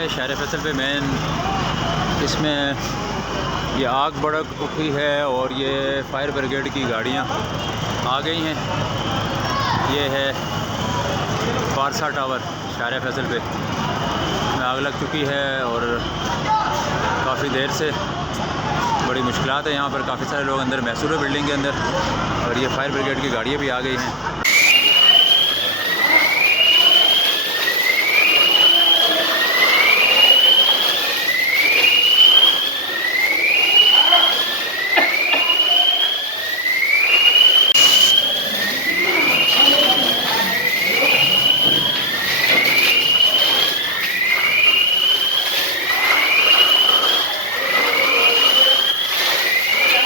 है शहर फैसल पे मेन, इसमें ये आग भड़क उठी है और ये फायर ब्रिगेड की गाड़ियाँ आ गई हैं। ये है पारसा टावर शहर फैसल पे में आग लग चुकी है और काफ़ी देर से बड़ी मुश्किलात है। यहाँ पर काफ़ी सारे लोग अंदर महसूर है बिल्डिंग के अंदर, और ये फायर ब्रिगेड की गाड़ियाँ भी आ गई हैं।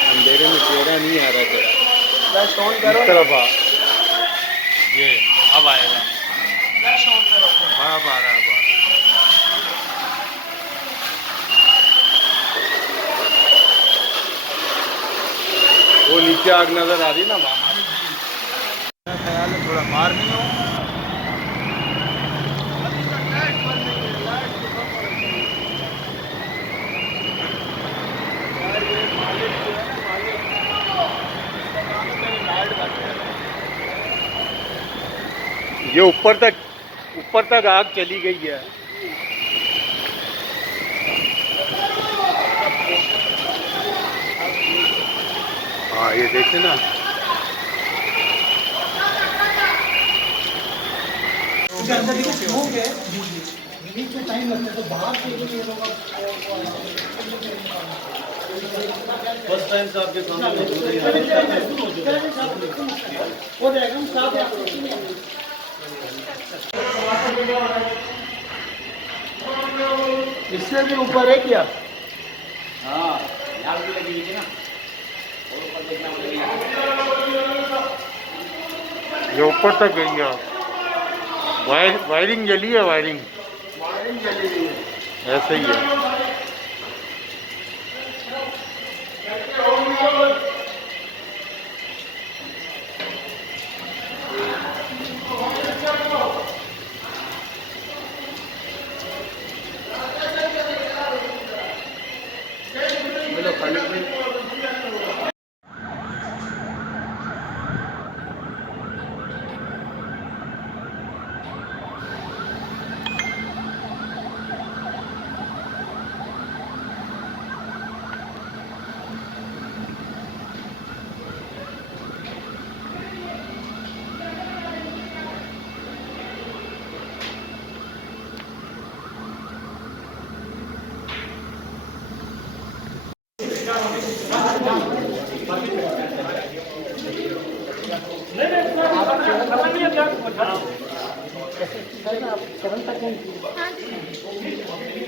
अंधेरे में चेहरा नहीं आ रहा तेरा, फ्लैश ऑन करो। इस तरफ आ, ये अब आएगा। फ्लैश ऑन करो। हाँ अब आ रहा है, अब आ रहा है। वो नीचे आग नजर आ रही ना, वहाँ मेरा ख्याल है थोड़ा बाहर नहीं हो। ये ऊपर तक आग चली गई है। हाँ ये देखे ना, टाइम लगता है तो बाहर से फर्स्ट टाइम से आपके सामने हो जाएगा। हम साथ इससे भी ऊपर है क्या? हाँ, लाल भी लगी हुई थी ना, और ऊपर देखना पड़ेगा। ये ऊपर तक गई है। वायरिंग जली है, वायरिंग जली हुई है। ऐसे ही है।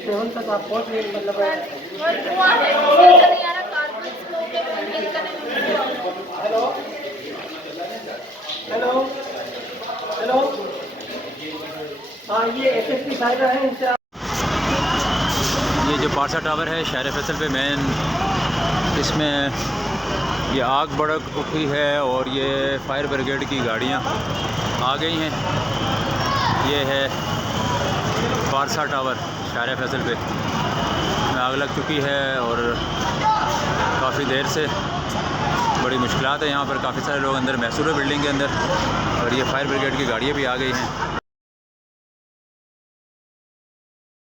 सेवन तक आप पहुँच गए, मतलब हेलो हेलो हेलो। हाँ ये SSP साइड है, इनसे ये जो पारसा टावर है शहर फैसल पे मेन, इसमें ये आग भड़क उठी है और ये फायर ब्रिगेड की गाड़ियाँ आ गई हैं। ये है पारसा टावर शहर फैसल पे में आग लग चुकी है और काफ़ी देर से बड़ी मुश्किलात है। यहाँ पर काफ़ी सारे लोग अंदर महसूर है बिल्डिंग के अंदर, और ये फायर ब्रिगेड की गाड़ियाँ भी आ गई हैं।